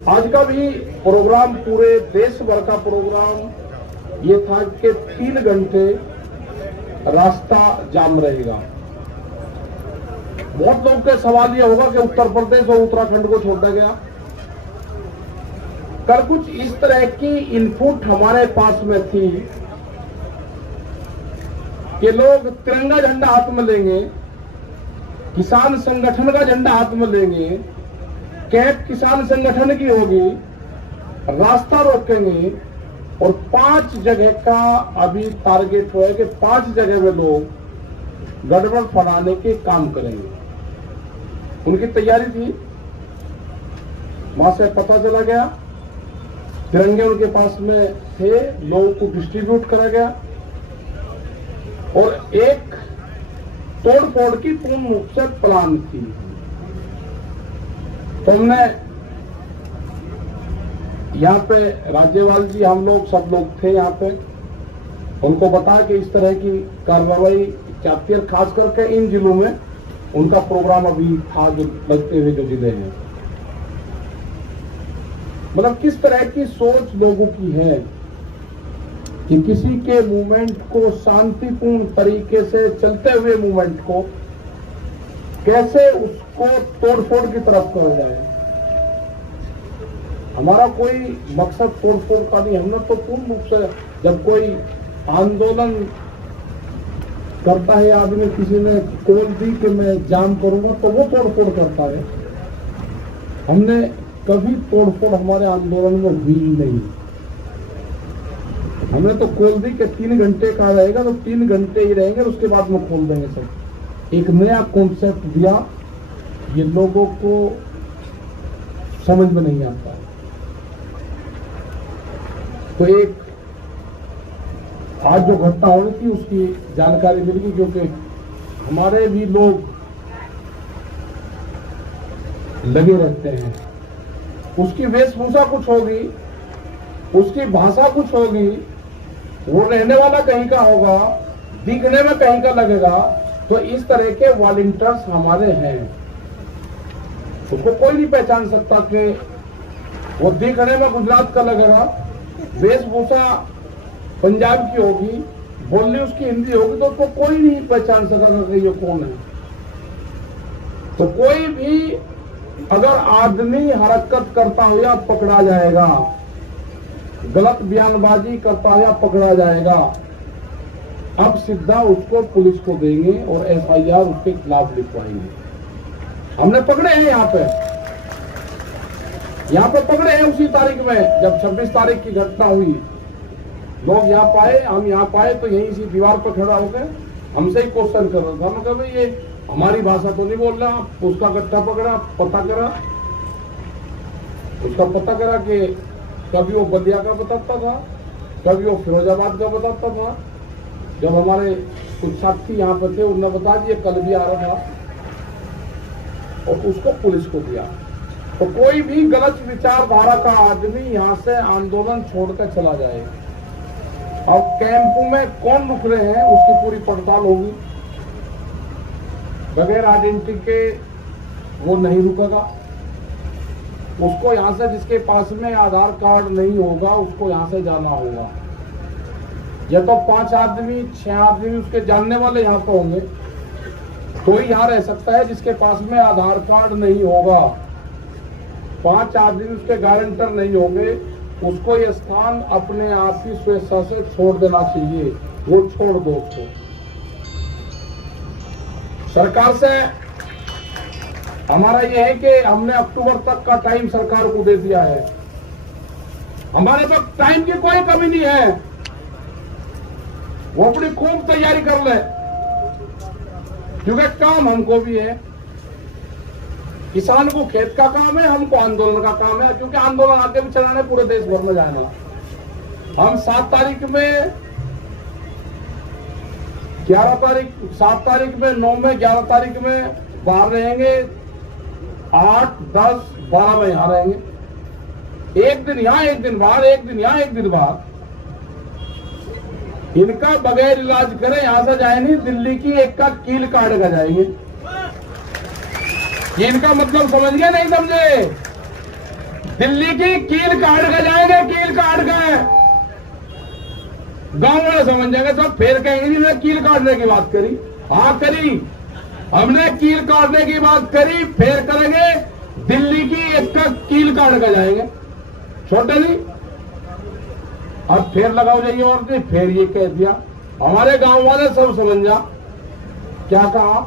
आज का भी प्रोग्राम पूरे देश भर का प्रोग्राम ये था कि 3 घंटे रास्ता जाम रहेगा। बहुत लोग के सवाल ये होगा कि उत्तर प्रदेश और उत्तराखंड को छोड़ा गया। कल कुछ इस तरह की इनपुट हमारे पास में थी कि लोग तिरंगा झंडा हाथ में लेंगे, किसान संगठन का झंडा हाथ में लेंगे, कैब किसान संगठन की होगी, रास्ता रोकेंगे और 5 जगह का अभी टारगेट हुआ है कि 5 जगह में लोग गड़बड़ फैलाने के काम करेंगे। उनकी तैयारी थी। वहां से पता चला गया, तिरंगे उनके पास में थे, लोगों को डिस्ट्रीब्यूट करा गया और एक तोड़फोड़ की पूर्ण रूप से प्लान थी। तो हमने यहाँ पे राज्यपाल जी, हम लोग सब लोग थे यहाँ पे, उनको बताया कि इस तरह की कार्रवाई चाहती है। खास करके इन जिलों में उनका प्रोग्राम अभी था, जो लगते हुए जो जिले हैं, मतलब किस तरह की सोच लोगों की है कि किसी के मूवमेंट को शांतिपूर्ण तरीके से चलते हुए मूवमेंट को कैसे उसको तोड़फोड़ की तरफ करा जाए। हमारा कोई मकसद तोड़फोड़ का नहीं। हमने तो पूर्ण रूप से, जब कोई आंदोलन करता है, आदमी किसी ने कॉल दी कि मैं जाम करूंगा, तो वो तोड़फोड़ करता है। हमने कभी तोड़फोड़ हमारे आंदोलन में हुई नहीं। हमने तो खोल दी कि 3 घंटे का रहेगा तो 3 घंटे ही रहेंगे, उसके बाद में खोल देंगे सब। एक नया कॉन्सेप्ट दिया, ये लोगों को समझ में नहीं आता। तो एक आज जो घटना होनी थी उसकी जानकारी मिल गई, क्योंकि हमारे भी लोग लगे रहते हैं। उसकी वेशभूषा कुछ होगी, उसकी भाषा कुछ होगी, वो रहने वाला कहीं का होगा, दिखने में कहीं का लगेगा। तो इस तरह के वॉलंटियर्स हमारे हैं, उसको कोई नहीं पहचान सकता कि वो दिखने में गुजरात का लगेगा, वेशभूषा पंजाब की होगी, बोलनी उसकी हिंदी होगी, तो उसको कोई नहीं पहचान सकेगा कि ये कौन है। तो कोई भी अगर आदमी हरकत करता हुआ पकड़ा जाएगा, गलत बयानबाजी करता हुआ पकड़ा जाएगा, अब सीधा उसको पुलिस को देंगे और एफआईआर उसके खिलाफ लिखवाएंगे। हमने पकड़े हैं यहाँ पे पकड़े हैं उसी तारीख में, जब 26 तारीख की घटना हुई। लोग यहाँ पाए, हम यहाँ पाए तो यहीं इसी दीवार पर खड़ा होकर हमसे ही क्वेश्चन कर रहा था। हमने कहा भाई ये हमारी भाषा तो नहीं बोल रहा। उसका गट्टा पकड़ा, पता करा, उसका पता करा कि कभी वो बलिया का बताता था, कभी वो फिरोजाबाद का बताता था। जब हमारे कुछ साथी यहाँ पे थे, उन्होंने बता दिया कल भी आ रहा था, और उसको पुलिस को दिया। तो कोई भी गलत विचारधारा का आदमी यहाँ से आंदोलन छोड़कर चला जाए। अब कैंपों में कौन रुक रहे हैं उसकी पूरी पड़ताल होगी। बगैर आइडेंटिटी के वो नहीं रुकेगा। उसको यहाँ से, जिसके पास में आधार कार्ड नहीं होगा, उसको यहाँ से जाना होगा। या तो 5 आदमी 6 आदमी उसके जानने वाले यहाँ पर होंगे तो ही यहाँ रह सकता है। जिसके पास में आधार कार्ड नहीं होगा, 5 आदमी उसके गारंटर नहीं होंगे, उसको ये स्थान अपने आप ही स्वेच्छा से छोड़ देना चाहिए। वो छोड़ दो उसको। सरकार से हमारा ये है कि हमने अक्टूबर तक का टाइम सरकार को दे दिया है। हमारे पास टाइम की कोई कमी नहीं है। वो अपनी खूब तैयारी कर ले, क्योंकि काम हमको भी है। किसान को खेत का काम है, हमको आंदोलन का काम है, क्योंकि आंदोलन आगे भी चलाने पूरे देश भर में जाना। हम 7 तारीख में, 11 तारीख, 7 तारीख में, 9 में, 11 तारीख में बाहर रहेंगे, 8, 10, 12 में यहां रहेंगे। एक दिन यहां, एक दिन बाहर, एक दिन यहां, एक दिन बाहर। इनका बगैर इलाज करें यहां से जाए नहीं, दिल्ली की एक का कील काट कर जाएंगे। ये इनका मतलब समझ गए नहीं समझे? दिल्ली की कील काट के जाएंगे, कील काट के। गांव वाले समझ जाएंगे तो फिर कहेंगे हमने कील काटने की बात करी। हाँ करी, हमने कील काटने की बात करी, फिर करेंगे दिल्ली की एक का कील काट के जाएंगे, छोटे नहीं। अब फिर लगाओ जाइए और नहीं, फिर ये कह दिया। हमारे गांव वाले सब समझ जा क्या कहा,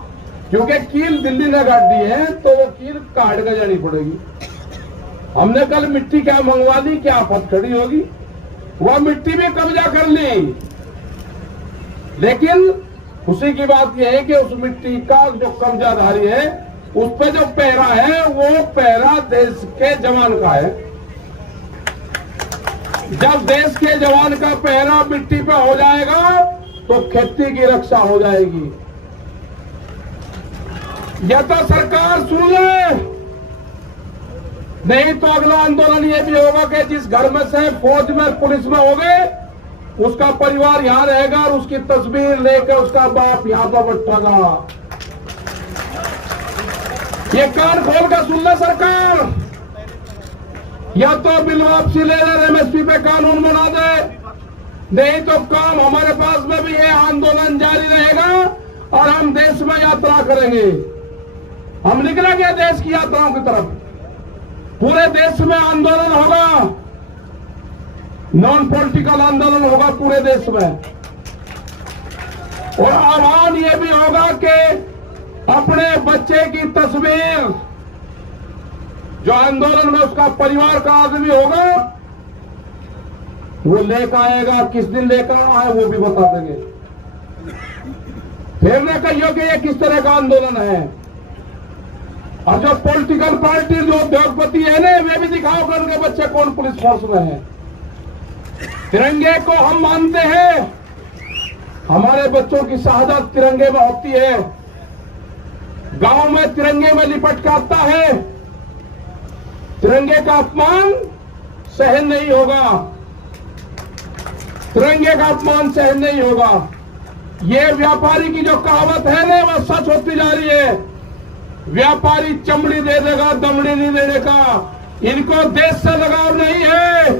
क्योंकि कील दिल्ली ने काट दी है तो वो कील काट के जानी पड़ेगी। हमने कल मिट्टी क्या मंगवा दी, क्या आफत खड़ी होगी, वह मिट्टी भी कब्जा कर ली। लेकिन खुशी की बात यह है कि उस मिट्टी का जो कब्जाधारी है, उस पर जो पहरा है वो पहरा देश के जवान का है। जब देश के जवान का पहरा मिट्टी पे हो जाएगा तो खेती की रक्षा हो जाएगी। या तो सरकार सुन ले, नहीं तो अगला आंदोलन ये भी होगा कि जिस घर में से फौज में पुलिस में हो गए, उसका परिवार यहां रहेगा और उसकी तस्वीर लेकर उसका बाप यहां पर बैठेगा। ये कान खोल कर सुन ले सरकार, या तो बिल वापसी ले ले, एमएसपी पे कानून बना दे, नहीं तो काम हमारे पास में भी ये आंदोलन जारी रहेगा और हम देश में यात्रा करेंगे। हम निकलेंगे देश की यात्राओं की तरफ, पूरे देश में आंदोलन होगा, नॉन पॉलिटिकल आंदोलन होगा पूरे देश में। और आह्वान ये भी होगा कि अपने बच्चे की तस्वीर जो आंदोलन में उसका परिवार का आदमी होगा वो लेकर आएगा, किस दिन लेकर आए वो भी बता देंगे। फिर न कहियो कि ये किस तरह का आंदोलन है। और जो पॉलिटिकल पार्टी जो उद्योगपति है ना, वे भी दिखाओ कि उनके बच्चे कौन पुलिस फोर्स में है। तिरंगे को हम मानते हैं, हमारे बच्चों की शहादत तिरंगे में होती है। गांव में तिरंगे में लिपट के आता है, तिरंगे का अपमान सहन नहीं होगा, तिरंगे का अपमान सहन नहीं होगा। ये व्यापारी की जो कहावत है ना, वह सच होती जा रही है। व्यापारी चमड़ी दे देगा, दमड़ी नहीं देने का। इनको देश से लगाव नहीं है,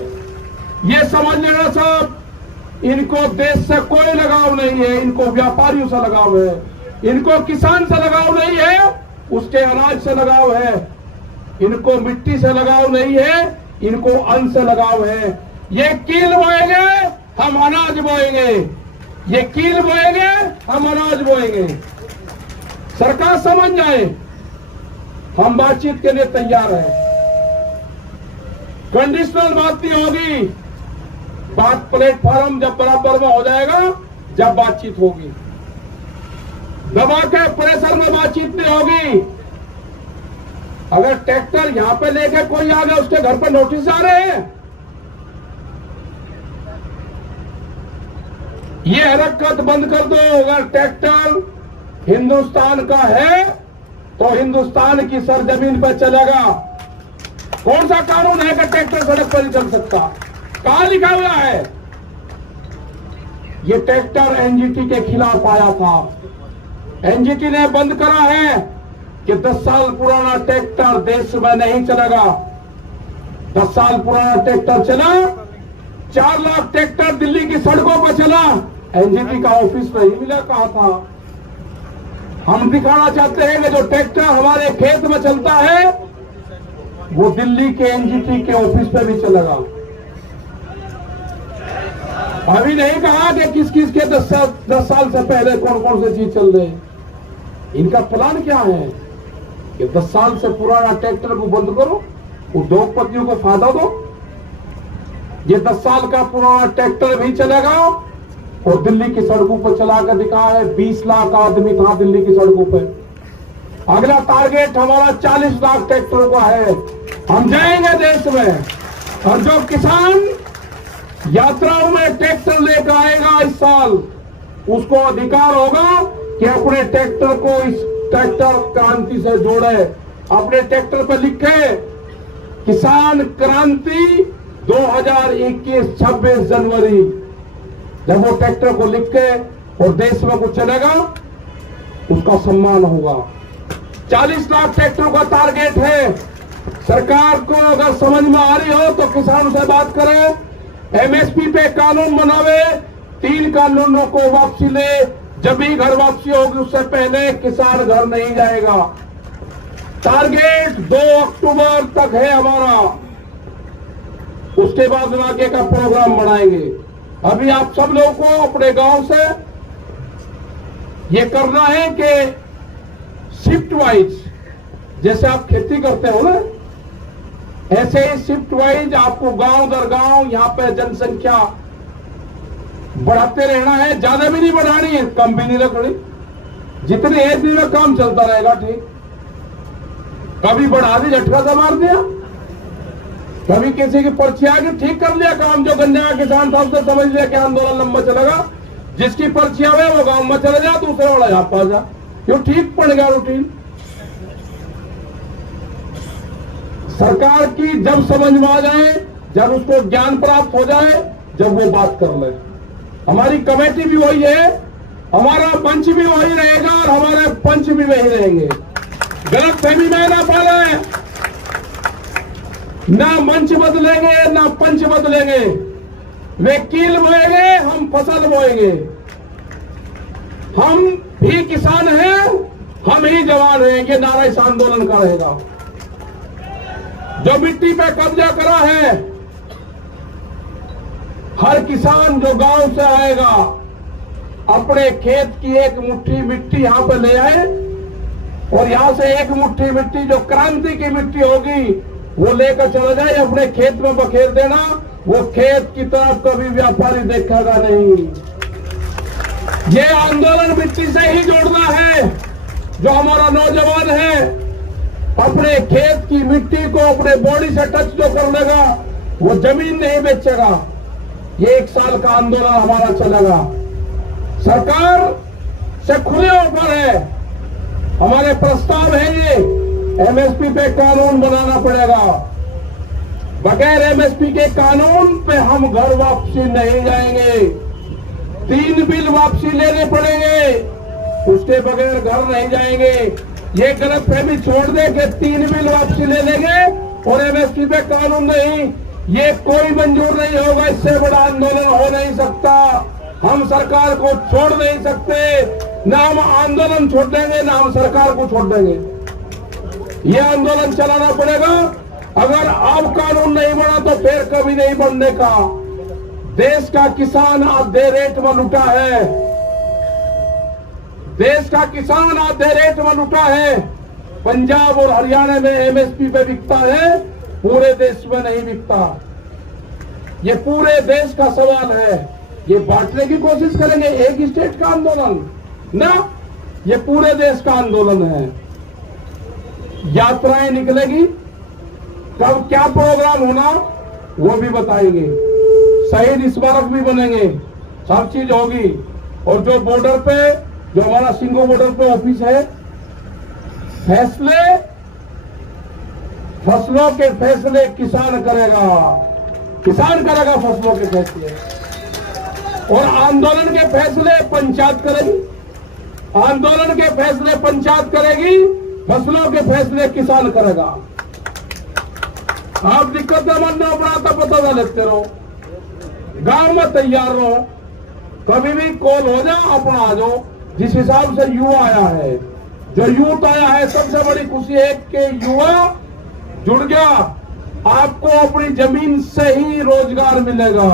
ये समझ लेना सब। इनको देश से कोई लगाव नहीं है, इनको व्यापारियों से लगाव है। इनको किसान से लगाव नहीं है, उसके अनाज से लगाव है। इनको मिट्टी से लगाव नहीं है, इनको अन्न से लगाव है। ये कील बोएंगे, हम अनाज बोएंगे, ये कील बोएंगे, हम अनाज बोएंगे। सरकार समझ जाए, हम बातचीत के लिए तैयार हैं। कंडीशनल बात नहीं होगी, बात प्लेटफॉर्म जब बराबर में हो जाएगा, जब बातचीत होगी। दबा के प्रेशर में बातचीत नहीं होगी। अगर ट्रैक्टर यहां पे लेके कोई आ गया, उसके घर पर नोटिस आ रहे हैं, ये हरकत बंद कर दो। अगर ट्रैक्टर हिंदुस्तान का है तो हिंदुस्तान की सरजमीन पर चलेगा। कौन सा कानून है कि ट्रैक्टर सड़क पर नहीं चल सकता? कहां लिखा हुआ है? ये ट्रैक्टर एनजीटी के खिलाफ आया था, एनजीटी ने बंद करा है कि 10 साल पुराना ट्रैक्टर देश में नहीं चलेगा। 10 साल पुराना ट्रैक्टर चला, 4 लाख ट्रैक्टर दिल्ली की सड़कों पर चला, एनजीटी का ऑफिस नहीं मिला। कहा था हम दिखाना चाहते हैं कि जो ट्रैक्टर हमारे खेत में चलता है वो दिल्ली के एनजीटी के ऑफिस पे भी चलेगा। अभी नहीं कहा कि किस किस के 10 साल से पहले कौन कौन से चीज चल रहे हैं। इनका प्लान क्या है कि 10 साल से पुराना ट्रैक्टर को बंद करो, उद्योगपतियों को फायदा दो। ये 10 साल का पुराना ट्रैक्टर भी चलेगा और दिल्ली की सड़कों पर चलाकर दिखा है। 20 लाख आदमी था दिल्ली की सड़कों पर। अगला टारगेट हमारा 40 लाख ट्रैक्टरों का है। हम जाएंगे देश में, और जो किसान यात्राओं में ट्रैक्टर लेकर आएगा इस साल, उसको अधिकार होगा कि अपने ट्रैक्टर को इस ट्रैक्टर क्रांति से जोड़े। अपने ट्रैक्टर पर लिखे किसान क्रांति 2021 26 जनवरी। जब वो ट्रैक्टर को लिख के और देश में कुछ चलेगा, उसका सम्मान होगा। 40 लाख ट्रैक्टरों का टारगेट है। सरकार को अगर समझ में आ रही हो तो किसानों से बात करें, एमएसपी पे कानून बनावे, 3 कानूनों को वापसी ले। जब भी घर वापसी होगी उससे पहले किसान घर नहीं जाएगा। टारगेट 2 अक्टूबर तक है हमारा, उसके बाद आगे का प्रोग्राम बनाएंगे। अभी आप सब लोगों को अपने गांव से ये करना है कि शिफ्ट वाइज, जैसे आप खेती करते हो ना, ऐसे ही शिफ्ट वाइज आपको गांव दर गांव यहाँ पे जनसंख्या बढ़ाते रहना है। ज्यादा भी नहीं बढ़ानी है, कम भी नहीं रखनी। जितने एक दिन में काम चलता रहेगा ठीक। कभी बढ़ा दी, झटका सा मार दिया, कभी किसी की पर्ची आ गई, ठीक कर लिया काम। जो गन्ने का किसान था उसने समझ लिया कि आंदोलन लंबा चलेगा, जिसकी पर्ची आवे वो गांव में चले जा, दूसरे वाला यहाँ पा जा, क्यों ठीक पड़ गया रूटीन। सरकार की जब समझ में आ जाए, जब उसको ज्ञान प्राप्त हो जाए, जब वो बात कर ले। हमारी कमेटी भी वही है, हमारा मंच भी वही रहेगा और हमारे पंच भी वही रहेंगे। गलत फहमी में ना पाले, ना मंच बदलेंगे ना पंच बदलेंगे। वे कील बोएंगे, हम फसल बोएंगे। हम भी किसान हैं, हम ही जवान हैं। ये नारा इस आंदोलन का रहेगा। जो मिट्टी पे कब्जा करा है, हर किसान जो गांव से आएगा अपने खेत की एक मुट्ठी मिट्टी यहां पर ले आए और यहां से एक मुट्ठी मिट्टी जो क्रांति की मिट्टी होगी वो लेकर चला जाए, अपने खेत में बखेर देना। वो खेत की तरफ कभी व्यापारी देखेगा नहीं। ये आंदोलन मिट्टी से ही जोड़ना है। जो हमारा नौजवान है अपने खेत की मिट्टी को अपने बॉडी से टच जो कर लेगा वो जमीन नहीं बेचेगा। ये 1 साल का आंदोलन हमारा चलेगा। सरकार से खुले ऊपर है, हमारे प्रस्ताव है ये एमएसपी पे कानून बनाना पड़ेगा। बगैर एमएसपी के कानून पे हम घर वापसी नहीं जाएंगे। 3 बिल वापसी लेने पड़ेंगे, उसके बगैर घर नहीं जाएंगे। ये गलतफहमी छोड़ दे कि 3 बिल वापसी ले लेंगे और एमएसपी पे कानून नहीं, ये कोई मंजूर नहीं होगा। इससे बड़ा आंदोलन हो नहीं सकता। हम सरकार को छोड़ नहीं सकते, ना हम आंदोलन छोड़ देंगे ना हम सरकार को छोड़ देंगे। ये आंदोलन चलाना पड़ेगा। अगर अब कानून नहीं बना तो फिर कभी नहीं बनने का। देश का किसान आधे रेट में लुटा है, देश का किसान आधे रेट में लुटा है। पंजाब और हरियाणा में एमएसपी पे बिकता है, पूरे देश में नहीं बिकता। ये पूरे देश का सवाल है। ये बांटने की कोशिश करेंगे एक स्टेट का आंदोलन ना, ये पूरे देश का आंदोलन है। यात्राएं निकलेगी, कब क्या प्रोग्राम होना वो भी बताएंगे। शहीद स्मारक भी बनेंगे, सब चीज होगी। और जो बॉर्डर पे, जो हमारा सिंगो बॉर्डर पे ऑफिस है, फैसले, फसलों के फैसले किसान करेगा, किसान करेगा फसलों के फैसले। और आंदोलन के फैसले पंचायत करेगी, आंदोलन के फैसले पंचायत करेगी, फसलों के फैसले किसान करेगा। आप दिक्कत मन में अपना पता ना लेते रहो, गांव में तैयार रहो, कभी भी कॉल हो जाओ, अपना आ जाओ। जिस हिसाब से युवा आया है, जो यूथ आया है, सबसे बड़ी खुशी है कि युवा जुड़ गया। आपको अपनी जमीन से ही रोजगार मिलेगा।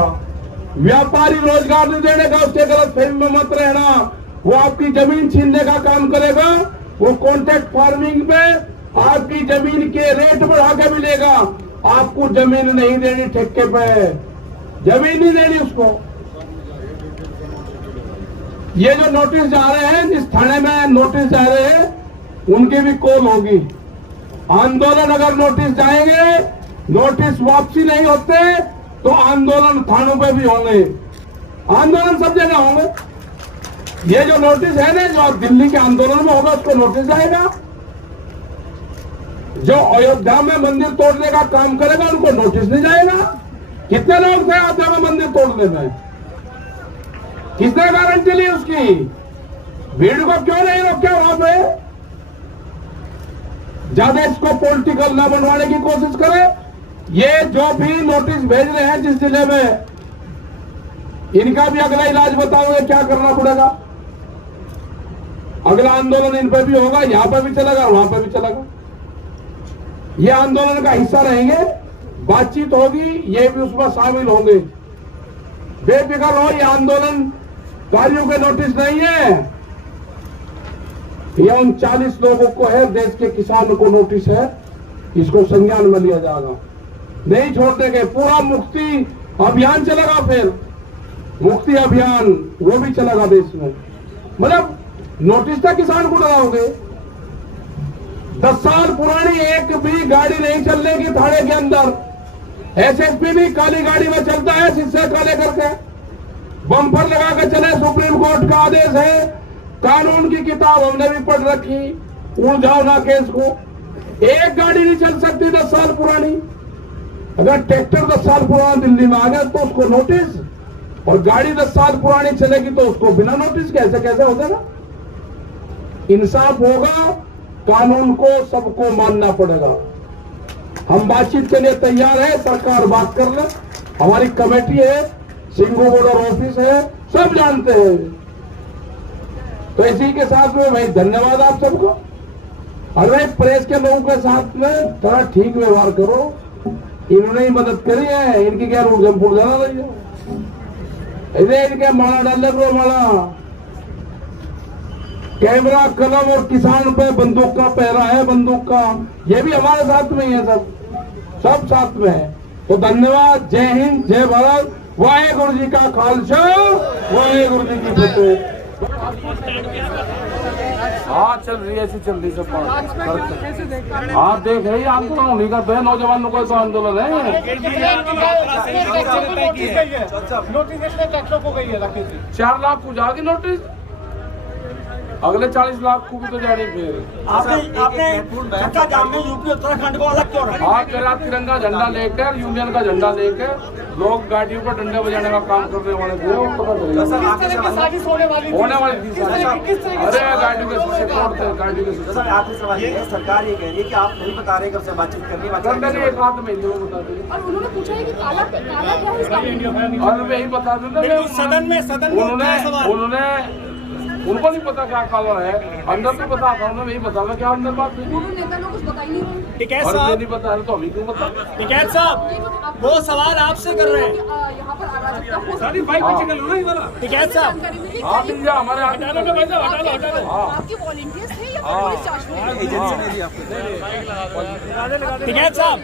व्यापारी रोजगार नहीं देने का, उसके गलत फहमी में मत रहना। वो आपकी जमीन छीनने का काम करेगा। वो कॉन्ट्रैक्ट फार्मिंग में आपकी जमीन के रेट बढ़ा के मिलेगा। आपको जमीन नहीं देनी, ठेके पे जमीन नहीं देनी उसको। ये जो नोटिस जा रहे हैं, जिस थाने में नोटिस जा रहे हैं, उनकी भी कॉल होगी। आंदोलन अगर नोटिस जाएंगे, नोटिस वापसी नहीं होते तो आंदोलन थानों पे भी होंगे, आंदोलन सब जगह होंगे। ये जो नोटिस है ना, जो दिल्ली के आंदोलन में होगा उसको नोटिस जाएगा। जो अयोध्या में मंदिर तोड़ने का काम करेगा उनको नोटिस नहीं जाएगा। कितने लोग थे अयोध्या में मंदिर तोड़ने में, किसने गारंटी ली उसकी? भीड़ को क्यों नहीं रोका वहां पे? ज्यादा इसको पॉलिटिकल ना बनवाने की कोशिश करें। ये जो भी नोटिस भेज रहे हैं जिस जिले में, इनका भी अगला इलाज बताओगे क्या करना पड़ेगा। अगला आंदोलन इन पर भी होगा, यहां पर भी चलेगा, वहां पर भी चलेगा। ये आंदोलन का हिस्सा रहेंगे, बातचीत होगी, ये भी उसमें शामिल होंगे। बेफिक्र हो, ये आंदोलनकारियों के नोटिस नहीं है, ये उन 40 लोगों को है, देश के किसानों को नोटिस है। इसको संज्ञान में लिया जाएगा, नहीं छोड़ देंगे। पूरा मुक्ति अभियान चलेगा, फिर मुक्ति अभियान वो भी चलेगा देश में। मतलब नोटिस तक किसान को लगाओगे। 10 साल पुरानी एक भी गाड़ी नहीं चलने की थाने के अंदर। एसएसपी भी काली गाड़ी में चलता है, शीशे काले करके बम्पर लगा के चले। सुप्रीम कोर्ट का आदेश है, कानून की किताब हमने भी पढ़ रखी, उड़ जाओ ना केस को। एक गाड़ी नहीं चल सकती 10 साल पुरानी। अगर ट्रैक्टर 10 साल पुराना दिल्ली में आ गया तो उसको नोटिस, और गाड़ी 10 साल पुरानी चलेगी तो उसको बिना नोटिस के। कैसे हो जाएगा? इंसाफ होगा, कानून को सबको मानना पड़ेगा। हम बातचीत के लिए तैयार है, सरकार बात कर ले। हमारी कमेटी है, सिंघू बॉर्डर ऑफिस है, सब जानते हैं। तो इसी के साथ में भाई धन्यवाद आप सबको। और भाई प्रेस के लोगों के साथ में थोड़ा ठीक व्यवहार करो। इन्होंने ही मदद करी है, इनकी क्या रूल जाना रही है। इनके माला डालने को माला, कैमरा, कलम और किसान पे बंदूक का पहरा है, बंदूक का। ये भी हमारे साथ में ही है, सब साथ में है। तो धन्यवाद। जय हिंद, जय भारत, वाहेगुरु जी का खालसा, वाहेगुरु जी की फतेह। हाँ चल रही है, ऐसी चल रही सब। हाँ देख रही आंदोलन होने का तो नौजवानों का तो आंदोलन है। 4 लाख को जाएगी नोटिस, अगले 40 लाख को भी तो जाने। फिर आपने जाम में यूपी उत्तराखंड को अलग क्यों रखा? आप तिरंगा झंडा लेकर, यूनियन का झंडा लेकर लोग गाड़ियों पर डंडे बजाने का काम करने वाले थे, होने वाली थी। अरे गाड़ियों के गाड़ियों के सरकार ये कह रही है कि आप नहीं बता रहे, कब से बातचीत करनी एक हाथ में बता देंगे। और उन्होंने पूछा है कि काला क्या है इसका? और मैं यही बता दूं, सदन में उन्होंने उनको नहीं पता क्या काला है, अंदर तो पता था, उन्होंने नहीं बताया क्या अंदर बात हुई। नेता लोग कुछ बता ही नहीं रहे। टिकैत साहब नहीं बता रहे तो अभी क्यों बता। टिकैत साहब वो सवाल आपसे कर रहे हैं। यहाँ पर अराजकता हो टिकैत साहब आप इंडिया हमारे आपके वॉलंटियर्स हैं या पुलिस चार्ज में? टिकैत साहब,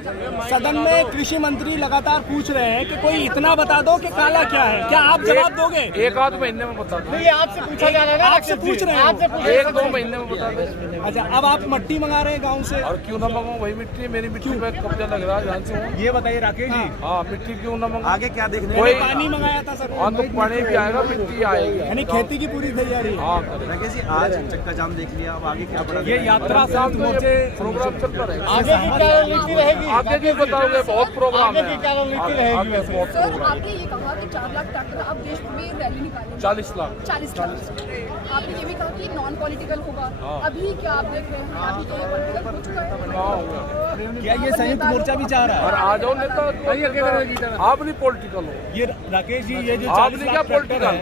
सदन में कृषि मंत्री लगातार पूछ रहे हैं कि कोई इतना बता दो कि काला क्या है, क्या आप जवाब दोगे? 1-8 महीने में बता दो। ये आपसे पूछा जा रहा है, आपसे पूछ रहे हैं। 1-2 महीने में बता दो। अच्छा, अब आप मिट्टी मंगा रहे हैं गांव से? और क्यों ना मंगाऊं, वही मिट्टी, मेरी मिट्टी पे कब्जा लग रहा है, जान से हूं। ये बताइए राकेश जी। हाँ मिट्टी क्यों ना मंगाऊं? आगे क्या देखने? कोई पानी मंगाया था सर? हाँ तो पानी भी आएगा, मिट्टी आएगी, यानी खेती की पूरी तैयारी है। हाँ राकेश जी, आज चक्का जाम देख लिया, अब आगे क्या बढ़ा? ये यात्रा संयुक्त मोर्चे प्रोग्राम चलता रहेगा। आगे की क्या रणनीति रहेगी? आगे की बताओगे, बहुत प्रोग्राम है। आगे की क्या रणनीति रहेगी वैसे? बहुत सर प्रोग्राम। आपने ये कहा कि 4 लाख ट्रैक्टर आप देश में रैली निकालेंगे। 40 लाख 40 लाख। आपने ये भी कहा कि नॉन पॉलिटिकल होगा। अभी क्या आप देख रहे हैं, अभी तो ये पॉलिटिकल हो चुका है। क्या ये संयुक्त मोर्चा भी चाह रहा और है? आ जाओ नेता, आप नहीं पॉलिटिकल हो। ये राकेश जी, ये जो आपने क्या पॉलिटिकल?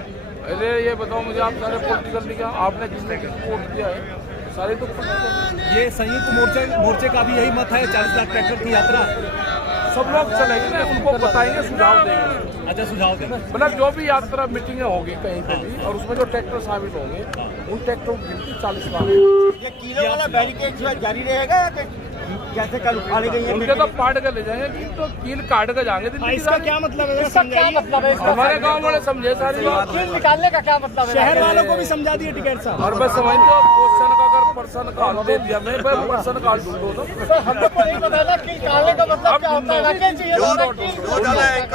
अरे ये बताओ मुझे, आप सारे पॉलिटिकल नहीं क्या? आपने जिसने वोट दिया है सारे तो ये संयुक्त मोर्चे का भी यही मत है, 40 लाख ट्रैक्टर की यात्रा। सब लोग चलेंगे ना, उनको बताएंगे, सुझाव देंगे। अच्छा, सुझाव देना। मतलब जो भी यात्रा मीटिंगें होगी कहीं पे भी, और उसमें जो ट्रैक्टर शामिल होंगे उन ट्रैक्टरों की गिनती 40 लाख। ये किलो वाला बैरिकेड जारी रहेगा या कैसे कल उखाड़े गई है? उनके तो पाट के ले जाएंगे, तो कील काट के जाएंगे। इसका क्या मतलब है? इसका क्या मतलब है? हमारे गांव वाले समझे सारी बात। कील निकालने का क्या मतलब है? शहर वालों को भी समझा दिए टिकैत साहब। और मैं समझते हो क्वेश्चन का, अगर पर्सन का हल दे दिया, मैं पर्सन का हल ढूंढो ना। हमको नहीं पता था कील निकालने का मतलब क्या होता है। राकेश जी,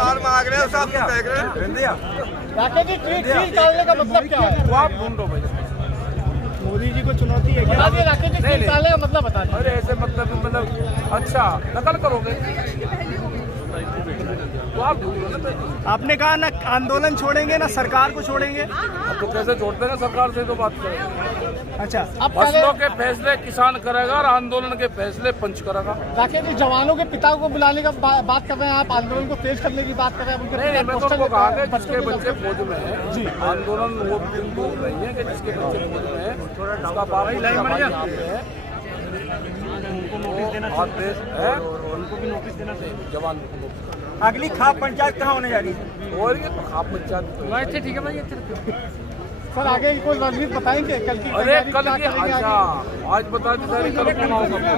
कार में आ गए सब देख रहे हैं। राकेश जी, कील निकालने का मतलब क्या है? वो आप ढूंढो भाई। मोदी जी को चुनौती है क्या? राकेश जी, कील निकालने का मतलब बता दीजिए। अरे ऐसे मतलब अच्छा नकल करोगे तो आप ढूंढो ना। आपने कहा ना आंदोलन छोड़ेंगे ना सरकार को छोड़ेंगे। तो कैसे छोड़ते हैं, सरकार से तो बात करें। अच्छा, अब फसलों के फैसले किसान करेगा और आंदोलन के फैसले पंच करेगा। राकेश जी, जवानों के पिता को बुलाने का बात कर रहे हैं आप, आंदोलन को तेज करने की बात कर रहे हैं, उनके नहीं, मैं तो पोस्टर उनको कहा कि बच्चों जिसके की बच्चे तरफ फौज में है जी। आंदोलन वो बोल रही है कि जिसके बच्चे फौज में है उसका बाप यहाँ पे है, हाथ देश है, उनको भी नोटिस देना चाहिए जवान को। अगली खाप पंचायत कहाँ होने जा रही है? और ये तो खाप पंचायत ठीक है भाई। सर आगे की कोई रणनीति बताएंगे कल की अरे कल की अच्छा आज बता दी सारी कल कौन होगा।